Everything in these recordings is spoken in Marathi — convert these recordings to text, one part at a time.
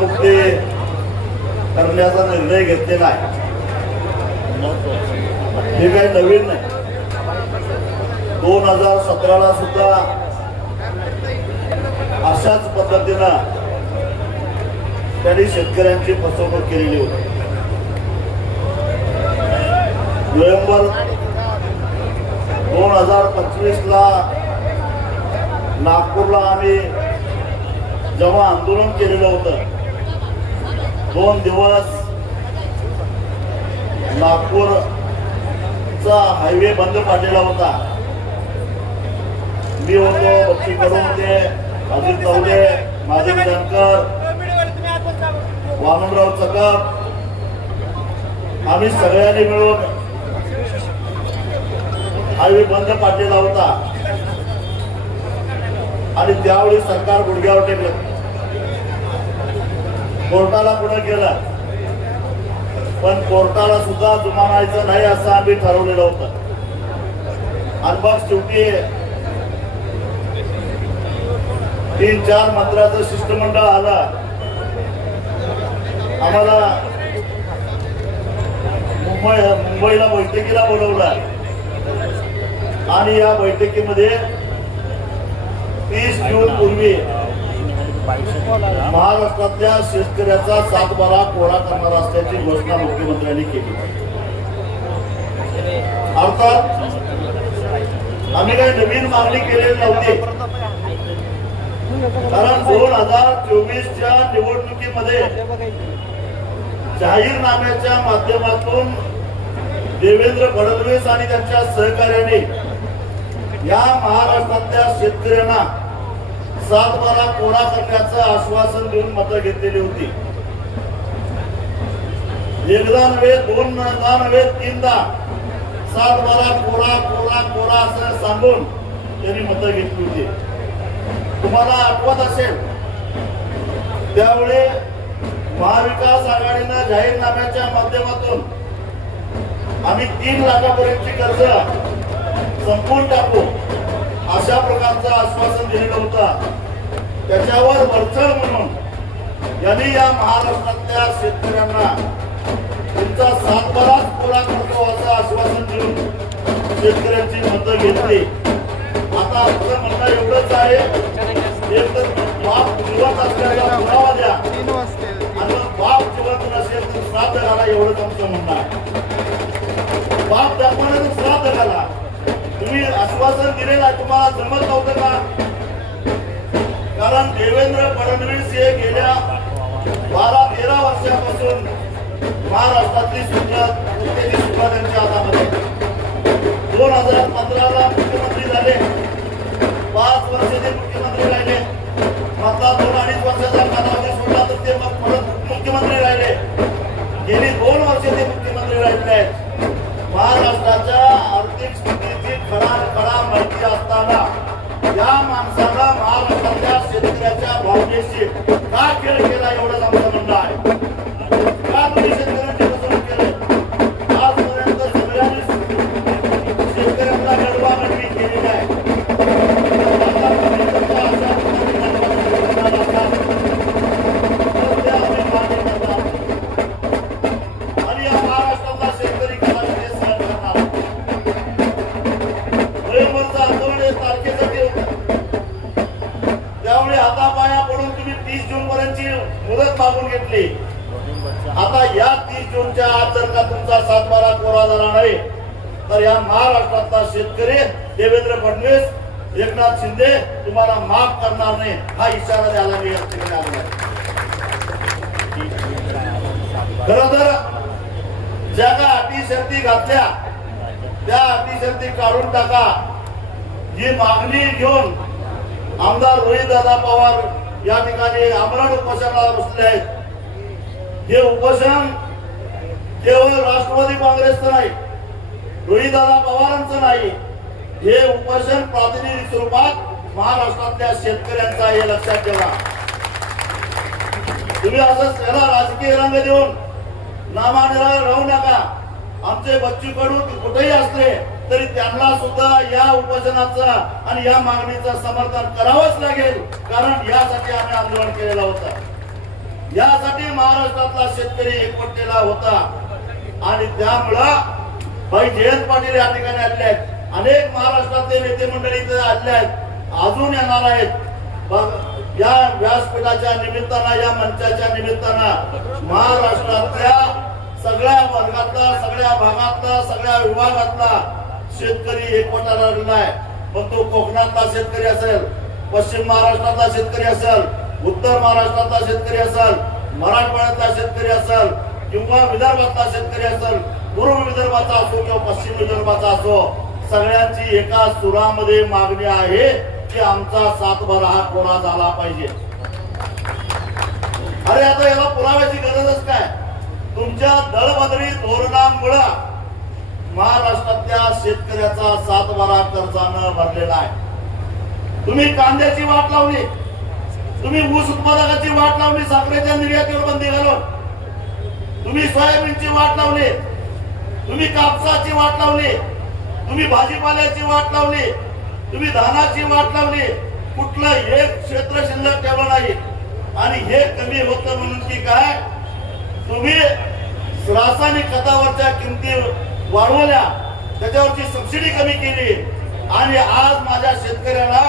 कर्जमुक्ती करण्याचा निर्णय घेतलेला आहे. हे काही नवीन नाही. 2017ला सुद्धा अशाच पद्धतीनं त्यांनी शेतकऱ्यांची फसवणूक केलेली होती. नोव्हेंबर 2025ला नागपूरला आम्ही जेव्हा आंदोलन केलेलं होतं, 2 दिवस नागपूरचा हायवे बंद पाडलेला होता. मी होतो, बच्ची कडू होते, अजित तवले, माधव जानकर, वामनराव चकप, आम्ही सगळ्यांनी मिळून हायवे बंद पाडलेला होता. आणि त्यावेळी सरकार गुडघ्यावर टेकलं, कोर्टाला पुढे गेलं, पण कोर्टाला सुद्धा जुमानायचं नाही असं आम्ही ठरवलेलं होतं. आणि मग शेवटी 3-4 मंत्र्याचं शिष्टमंडळ आलं. आम्हाला मुंबईला बैठकीला बोलवलं आणि या बैठकीमध्ये 30 जून पूर्वी महाराष्ट्रातल्या शेतकऱ्याचा 7/12 कोरा करणार असल्याची घोषणा मुख्यमंत्र्यांनी केली. अर्थात आम्ही काही नवीन मागणी केलेली नव्हती, कारण 2024च्या निवडणुकीमध्ये जाहीरनाम्याच्या माध्यमातून देवेंद्र फडणवीस आणि त्यांच्या सहकार्याने या महाराष्ट्रातल्या शेतकऱ्यांना 7/12 कोरा करण्याचं आश्वासन देऊन मतं घेतलेली होती. एकदा नव्हे, 2दा नव्हे, 3दा 7/12 कोरा कोरा कोरा असं सांगून त्यांनी मतं घेतली होती. तुम्हाला आठवत असेल, त्यावेळी महाविकास आघाडीनं जाहीरनाम्याच्या माध्यमातून आम्ही 3 लाखापर्यंतची कर्ज संपवून टाकू अशा प्रकारचं आश्वासन दिलेलं होतं. त्याच्यावर वरचढ म्हणून यांनी या महाराष्ट्रातल्या शेतकऱ्यांना तुमचा 7/12 कोरा करतो असं आश्वासन देऊन शेतकऱ्यांची मतं घेतली. आता आपलं म्हणणं एवढंच आहे, एक तर बाप जिवंत असल्याचा पुरावा द्या आणि बाप जिवंत नसेल तर श्राद्ध घाला, एवढंच आमचं म्हणणं आहे. बाप दाखवण्याचं श्राद्ध घाला. तुम्ही आश्वासन दिलेलं आहे, तुम्हाला जमत नव्हतं का? कारण देवेंद्र फडणवीस हे गेल्या 12-13 वर्षापासून महाराष्ट्रातली सूत्र त्यांच्या हातामध्ये. 2015ला मुख्यमंत्री झाले, 5 वर्ष ते मुख्यमंत्री राहिले. आता 2-2.5 वर्षाचा कालावधी सोडला तर ते मग परत मुख्यमंत्री राहिले. गेली 2 वर्ष ते मुख्यमंत्री राहिले आहेत. महाराष्ट्राच्या आर्थिक स्थितीची खडा माहिती असताना या माणसाला महाराष्ट्रातल्या शेतकऱ्याच्या भावनेशी का खेळ केला, एवढंच आमचं म्हणणं आहे. का तुम्ही शेतकऱ्यांची फसवणूक केली? आजपर्यंत सगळ्यांनी शेतकऱ्यांना गडवागडवी केलेली आहे. आणि या महाराष्ट्रातला शेतकरी कसा सहन करणार? नोव्हेंबरचं आंदोलन हे तारखेसाठी होतं. त्यामुळे हातापाया पडून तुम्ही 30 जून पर्यंतची मुदत मागून घेतली. आता या 30 जूनच्या आत जर का तुमचा 7/12 कोरा झाला नाही तर या महाराष्ट्रातला शेतकरी देवेंद्र फडणवीस, एकनाथ शिंदे तुम्हाला माफ करणार नाही, हा इशारा द्यायला मी या ठिकाणी आलो आहे. खरं तर ज्या काय अटी शर्ती घातल्या त्या अटी शर्ती काढून टाका. ही मागणी घेऊन आमदार रोहितदादा पवार या ठिकाणी आमरण उपोषणाला बसले आहेत. हे उपोषण केवळ राष्ट्रवादी काँग्रेसचं नाही, रोहितदादा पवारांचं नाही, हे उपोषण प्रातिनिधिक स्वरूपात महाराष्ट्रातल्या शेतकऱ्यांचं हे लक्षात ठेवा. तुम्ही असं याला राजकीय रंग देऊन नामानिराळ राहू नका. आमचे बच्चू कडू कुठेही असले तरी त्यांना सुद्धा या उपोषणाचं आणि या मागणीचं समर्थन करावंच लागेल, कारण यासाठी आम्ही आंदोलन केलेलं होतं. या त्यासाठी महाराष्ट्रातला शेतकरी एकवटलेला होता आणि त्यामुळं भाई जयंत पाटील या ठिकाणी आले आहेत, अनेक महाराष्ट्रातले नेते मंडळी इथे आले आहेत, अजून येणार आहेत। या व्यासपीठाच्या निमित्तानं, या मंचाच्या निमित्तानं महाराष्ट्रातल्या सगळ्या वर्गातला, सगळ्या भागातला, सगळ्या विभागातला शेतकरी एकवटाला आलेला आहे। मग तो कोकणातला शेतकरी असेल, पश्चिम महाराष्ट्रातला शेतकरी असेल, उत्तर महाराष्ट्रातला शेतकरी असेल, मराठवाड्यातला शेतकरी असेल किंवा विदर्भातला शेतकरी असेल, पूर्व विदर्भाचा असो किंवा पश्चिम विदर्भाचा असो, सगळ्यांची एका सुरामध्ये मागणी आहे की आमचा सातबारा हा कोरा झाला पाहिजे। अरे आता याला पुराव्याची गरजच काय? तुमच्या दळबदरी धोरणामुळे महाराष्ट्रातल्या शेतकऱ्याचा सातबारा कर्जानं भरलेला आहे। तुम्ही कांद्याची वाट लावली, तुम्ही ऊस उत्पादकाची वाट लावली, साखरेच्या निर्यातीवर बंदी घालून, तुम्ही सोयाबीनची वाट लावली, तुम्ही कापसाची वाट लावली, तुम्ही भाजीपाल्याची वाट लावली, तुम्ही धानाची वाट लावली, कुठलं एक क्षेत्र शिल्लक ठेवलं नाही। आणि हे कमी होतं म्हणून की काय, तुम्ही रासायनिक खतावरच्या किमती वाढवल्या, त्याच्यावरची सबसिडी कमी केली आणि आज माझ्या शेतकऱ्याला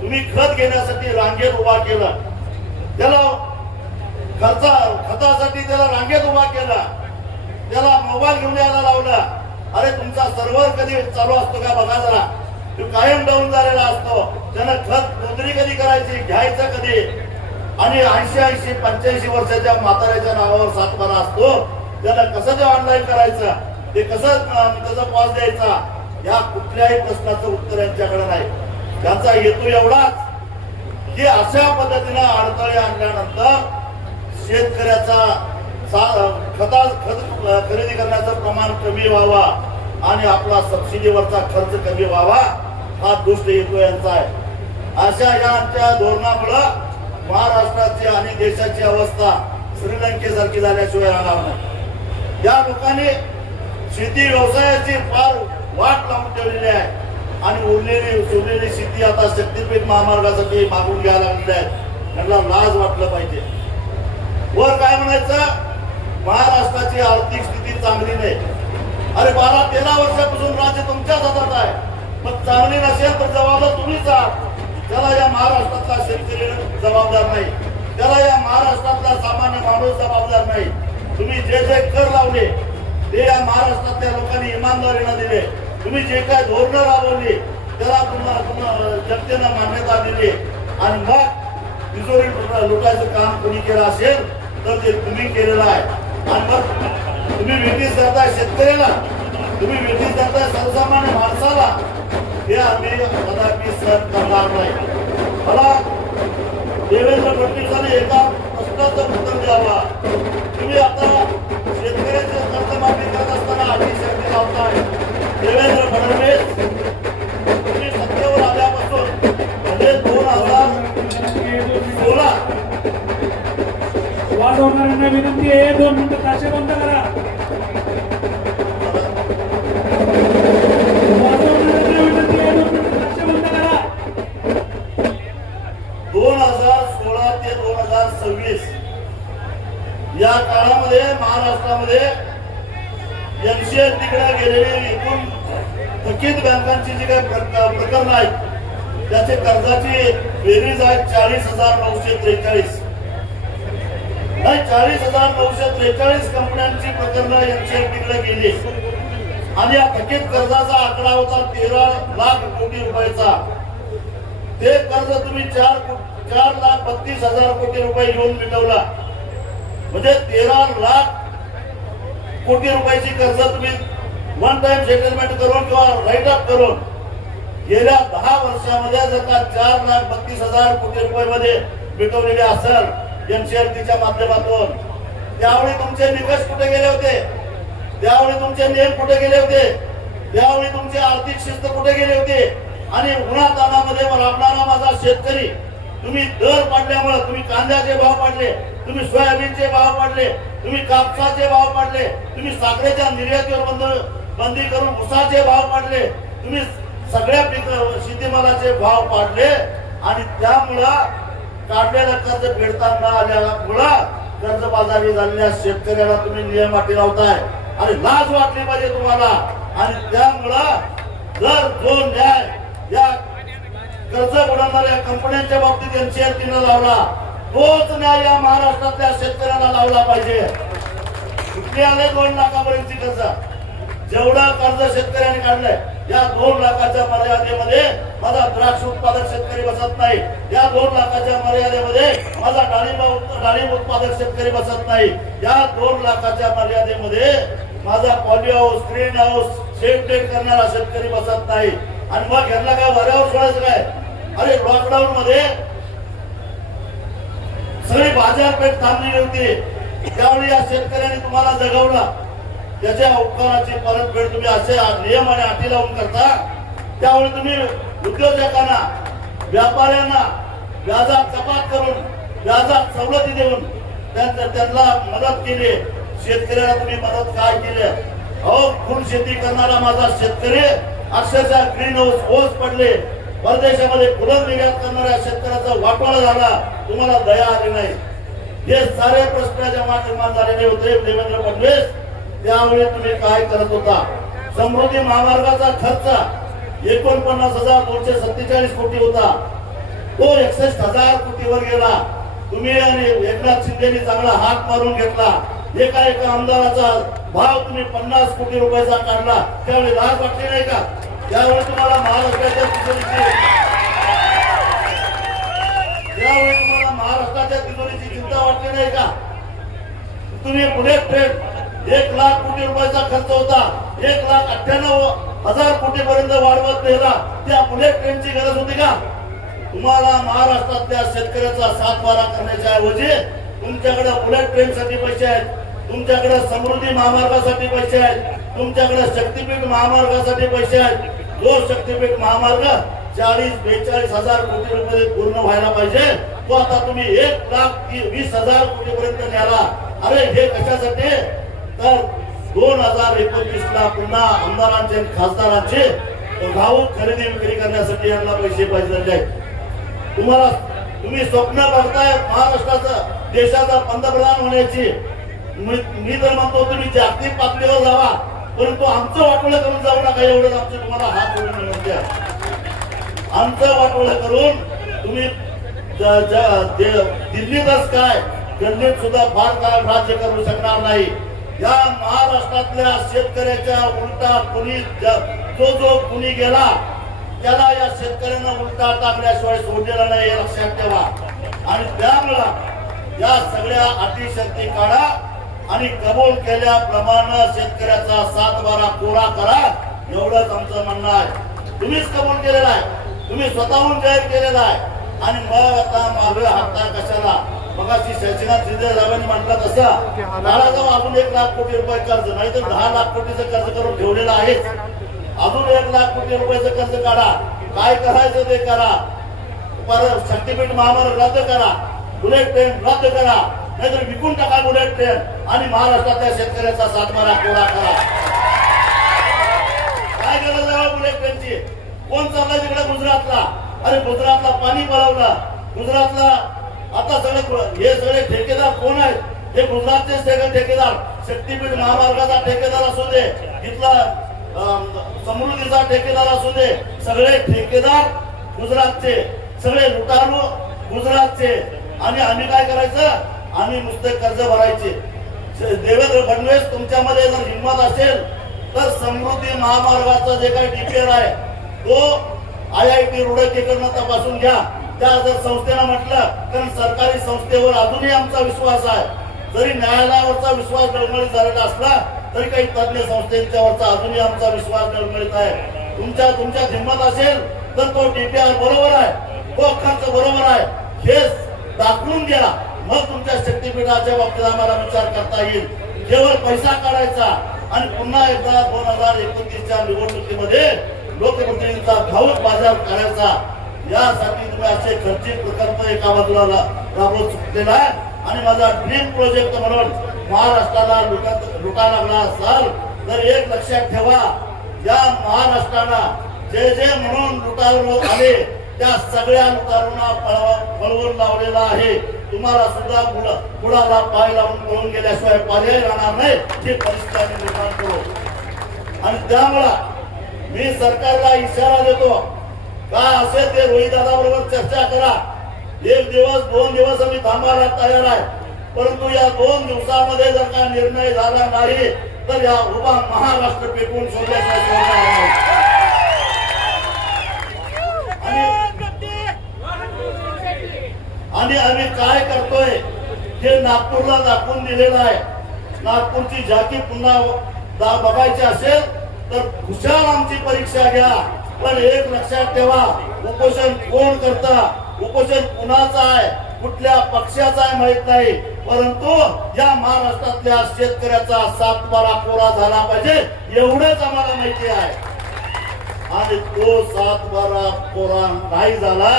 तुम्ही खत घेण्यासाठी रांगेत उभा केला, त्याला खतासाठी त्याला रांगेत उभा केला, त्याला मोबाईल घेऊन यायला लावला। अरे तुमचा सर्व्हर कधी चालू असतो का बघा जरा, तो कायम डाऊन झालेला असतो। त्यानं खत नोंदणी कधी करायची, घ्यायचं कधी? आणि 80-85 वर्षाच्या म्हाताऱ्याच्या नावावर सातबारा असतो, त्याला कसं ते ऑनलाईन करायचं, ते कसं त्याचा पास द्यायचा, या कुठल्याही प्रश्नाचं उत्तर यांच्याकडे नाही। त्यांचा हेतू एवढाच की अशा पद्धतीने अडथळे आणल्यानंतर शेतकऱ्याचा खत खरेदी करण्याचं प्रमाण कमी व्हावा आणि आपला सबसिडीवरचा खर्च कमी व्हावा, हा दुष्ट हेतू यांचा आहे। अशा या आमच्या धोरणामुळं महाराष्ट्राची आणि देशाची अवस्था श्रीलंकेसारखी झाल्याशिवाय राहणार नाही। या लोकांनी शेती व्यवसायाची फार वाट लावून ठेवलेली आहे आणि उरलेली शेती आता शक्तीपीठ महामार्गासाठी मागून घ्यायला लागलेली आहे। त्यांना लाज वाटलं पाहिजे। वर काय म्हणायचं, महाराष्ट्राची आर्थिक स्थिती चांगली नाही। अरे 12-13 वर्षापासून राज्य तुमच्याच हातात आहे, मग चांगली नसेल तर जबाबदार तुम्हीच आहात। त्याला या महाराष्ट्रातला शेतकरी जबाबदार नाही, त्याला या महाराष्ट्रातला सामान्य माणूस जबाबदार नाही। तुम्ही जे जे कर लावले ते या महाराष्ट्रातल्या लोकांनी इमानदारीने दिले, तुम्ही जे काय धोरणं राबवली त्याला जनतेनं मान्यता दिली आणि मग तिजोरी लुटायचं काम कोणी केलं असेल तर ते तुम्ही केलेलं आहे। आणि मग तुम्ही विटीस करताय शेतकऱ्याला, तुम्ही विटीस करताय सर्वसामान्य माणसाला, हे आम्ही कदापि सहन करणार नाही। मला देवेंद्र फडणवीसांनी एका प्रश्नाचं उत्तर द्यावा, तुम्ही आता शेतकऱ्याचे कर्जमाफी करत असताना अतिशक्ती लावताय। देवेंद्र फडणवीस तुम्ही सत्तेवर आल्यापासून म्हणजे 2016 वाढवणाऱ्यांना विनंती आहे, 2 मिनिटं ताशे बंद करा। 2016 ते 2026 या काळामध्ये महाराष्ट्रामध्ये एनसीएलटीकडे गेलेली एकूण थकीत बँकांची जी काही प्रकरण आहेत त्याचे कर्जाची बेरीज आहे 40,943 नाही 40,943 कंपन्यांची प्रकरणं एनसीएलटीकडे गेली आणि या थकीत कर्जाचा आकडा होता 13 लाख कोटी रुपयाचा। ते कर्ज तुम्ही 4,32,000 कोटी रुपये घेऊन मिळवला, म्हणजे 13 लाख कोटी रुपयाची कर्ज तुम्ही वन टाइम सेटलमेंट करून किंवा राईट अप करून गेल्या 10 वर्षामध्ये जर का 4,32,000 कोटी रुपये मध्ये मिटवलेले असेल एनसीएलटीच्या माध्यमातून, त्यावेळी तुमचे निकष कुठे गेले होते? त्यावेळी तुमचे नियम कुठे गेले होते? त्यावेळी तुमची आर्थिक शिस्त कुठे गेली होती? आणि उन्हातानामध्ये राबणारा माझा शेतकरी, तुम्ही दर पाडल्यामुळे, तुम्ही कांद्याचे भाव पाडले, तुम्ही सोयाबीनचे भाव पाडले, तुम्ही कापसाचे भाव पाडले, तुम्ही साखरेच्या निर्यातीवर बंदी करून ऊसाचे भाव पाडले, तुम्ही सगळ्या शेतीमालाचे भाव पाडले आणि त्यामुळं काढलेलं कर्ज फेडता न आल्यामुळं कर्जबाजारी झालेल्या शेतकऱ्याला तुम्ही नियम अटी लावताय आणि लाज वाटली पाहिजे तुम्हाला. आणि त्यामुळं जर जो न्याय या कर्ज बुडवणाऱ्या कंपन्यांच्या बाबतीत एनसीएलटीनं लावला, तोच न्याय या महाराष्ट्रातल्या शेतकऱ्याला लावला पाहिजे. कुठले आले 2 लाखापर्यंतची कर्ज, जेवढा कर्ज शेतकऱ्यांनी काढलंय या 2 लाखाच्या मर्यादेमध्ये माझा द्राक्ष उत्पादक शेतकरी बसत नाही. या 2 लाखाच्या मर्यादेमध्ये माझा डाळिंब उत्पादक शेतकरी बसत नाही. या 2 लाखाच्या मर्यादेमध्ये माझा poly house, green house, shade take करणारा शेतकरी बसत नाही. आणि मग यांना काय वाऱ्यावर सोडायचं काय? अरे लॉकडाऊन मध्ये सगळी बाजारपेठ थांबली होती, त्यावेळी या शेतकऱ्यांनी तुम्हाला जगवला. त्याच्या उपकाराची परतफेड तुम्ही असे नियम आणि अटी लावून करता. त्यावेळी तुम्ही उद्योजकांना, व्यापाऱ्यांना व्याजात कपात करून, व्याजात सवलती देऊन त्यांना मदत केली. शेतकऱ्याला तुम्ही मदत काय केली? अहो, फुल शेती करणारा माझा शेतकरी अक्षरशः ग्रीन हाऊस ओस पडले. परदेशामध्ये फुलं निर्यात करणाऱ्या शेतकऱ्याचा वाटोळा झाला, तुम्हाला दया आली नाही. हे सारे प्रश्न जेव्हा निर्माण झालेले होते देवेंद्र फडणवीस, त्यावेळी तुम्ही काय करत होता? समृद्धी महामार्गाचा खर्च 49,247 कोटी होता, तो 61,000 कोटीवर गेला. तुम्ही आणि एकनाथ शिंदेनी चांगला हात मारून घेतला. एका आमदाराचा भाव तुम्ही 50 कोटी रुपयाचा काढला. त्यावेळी लाज वाटली नाही का? त्यावेळी तुम्हाला महाराष्ट्राच्या तिजोरीची चिंता वाटली नाही का? तुम्ही बुलेट ट्रेन 1 लाख कोटी रुपयाचा खर्च होता, 1,98,000 कोटी पर्यंत वाढवत नेला. त्या बुलेट ट्रेनची गरज होती का? तुम्हाला महाराष्ट्रातल्या शेतकऱ्याचा सातबारा करण्याच्या ऐवजी तुमच्याकडे बुलेट ट्रेन साठी पैसे आहेत, तुमच्याकडे समृद्धी महामार्गासाठी पैसे आहेत, तुमच्याकडे शक्तीपीठ महामार्गासाठी पैसे आहेत. जो शक्तीपीठ महामार्ग 40-42,000 कोटी रुपये पूर्ण व्हायला पाहिजे, तो आता तुम्ही 1,20,000 कोटी पर्यंत न्याला. अरे हे कशासाठी? तर 2029 ला पुन्हा आमदारांचे खासदारांचे घाऊक खरेदी विक्री करण्यासाठी यांना पैसे पाहिजे. तुम्ही स्वप्न बघताय महाराष्ट्राचं, देशाचा पंतप्रधान होण्याची. मी तर म्हणतो तुम्ही जागतिक पातळीवर जावा, परंतु आमचं वाटोळं करून जाऊ नका. एवढंच आमचे तुम्हाला हात जोडून विनंती आहे. आमचं वाटोळं करून तुम्ही दिल्लीतच काय, दिल्लीत सुद्धा फार काळ राज्य करू शकणार नाही. या महाराष्ट्रातल्या शेतकऱ्याच्या उलटा कुणी गेला, त्याला या शेतकऱ्यांना उलटा टाकल्याशिवाय सोडलेला नाही, हे लक्षात ठेवा. आणि त्यामुळे या सगळ्या अटी शर्ती काढा आणि कबूल केल्याप्रमाणे शेतकऱ्याचा 7-12 कोरा करा, एवढंच आमचं म्हणणं आहे. तुम्हीच कबूल केलेला आहे, तुम्ही स्वतःहून जाहीर केलेला आहे. आणि मग आता मागे हाता कशाला? मगाशी शैक्षणिक शिंदे साहेबांनी म्हटलं तसं काढा अजून 1 लाख कोटी रुपये कर्ज, नाही तर 10 लाख कोटीचं कर्ज करून ठेवलेलं आहे. अजून 1 लाख कोटी रुपयाचं कर्ज काढा, काय करायचं ते करा. परत शक्तीपीठ महामार्ग रद्द करा, बुलेट ट्रेन रद्द करा, नाहीतर विकून टाका बुलेट ट्रेन आणि महाराष्ट्रातल्या शेतकऱ्याचा 7-12 कोरा करा. काय गरज आहे बुलेट ट्रेनची? कोण चाललाय तिकडे गुजरातला? अरे गुजरातला पाणी पळवलं. गुजरातला आता हे सगळे ठेकेदार कोण आहेत? हे गुजरातचे सगळे ठेकेदार. शक्तीपीठ महामार्गाचा ठेकेदार असू दे, इथला समृद्धीचा ठेकेदार असू दे, सगळे ठेकेदार गुजरातचे, सगळे लुटारू गुजरातचे. आणि आम्ही काय करायचं? आम्ही नुसते कर्ज भरायचे. देवेंद्र फडणवीस, तुमच्यामध्ये जर हिंमत असेल तर समृद्धी महामार्गाचा जे काही डीपीआर आहे तो IIT रुड़कीकडनं तपासून घ्या. त्या जर संस्थेनं म्हटलं, कारण सरकारी संस्थेवर अजूनही आमचा विश्वास आहे. जरी न्यायालयावरचा विश्वास डळमळीत झालेला असला तरी काही तज्ञ संस्थेच्यावरचा अजूनही आमचा विश्वास डळमळीत आहे. तुमच्या हिंमत असेल तर तो डीपीआर बरोबर आहे, तो खर्च बरोबर आहे, हे दाखवून घ्या. मग तुमच्या शक्तीपीठाच्या बाबतीत आम्हाला विचार करता येईल. केवळ पैसा काढायचा आणि पुन्हा एकदा 2029च्या निवडणुकीमध्ये लोकप्रतिनिधींचा घाऊक बाजार करायचा, यासाठी तुम्ही असे खर्चिक प्रकल्प एका बाजूला राबवून चुकलेला आहे. आणि माझा ड्रीम प्रोजेक्ट म्हणून महाराष्ट्राला लुटा लागला असाल तर एक लक्षात ठेवा, या महाराष्ट्राला जे म्हणून लुटारू आले त्या सगळ्या लुटारूंना पळवून लावलेला आहे. तुम्हाला सुद्धा मुलाला पाय लावून पळून गेल्याशिवाय पर्याय राहणार नाही ही परिस्थिती आम्ही निर्माण करू. आणि त्यामुळं मी सरकारला इशारा देतो, काय असेल ते रोहित दादा बरोबर चर्चा करा. 1 दिवस 2 दिवस आम्ही थांबायला तयार आहे, परंतु या 2 दिवसामध्ये जर का निर्णय झाला नाही तर या उभा महाराष्ट्र पेटवून सोडल्याशिवाय सोडणार नाही. आणि आम्ही काय करतोय हे नागपूरला दाखवून दिलेलं आहे. नागपूरची झाकी पुन्हा बघायची असेल तर हुशार आमची परीक्षा घ्या, पण एक लक्षात ठेवा, उपोषण कोण करता, उपोषण कुणाचं आहे, कुठल्या पक्षाचा आहे माहित नाही, परंतु या महाराष्ट्रातल्या शेतकऱ्याचा 7-12 कोरा झाला पाहिजे एवढंच आम्हाला माहिती आहे. आणि तो 7-12 कोरा नाही झाला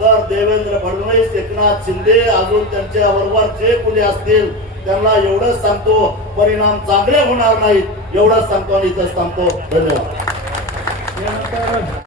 तर देवेंद्र फडणवीस, एकनाथ शिंदे, अजून त्यांच्या बरोबर जे कुणी असतील त्यांना एवढंच सांगतो, परिणाम चांगले होणार नाहीत एवढंच सांगतो आणि इथंच थांबतो. धन्यवाद.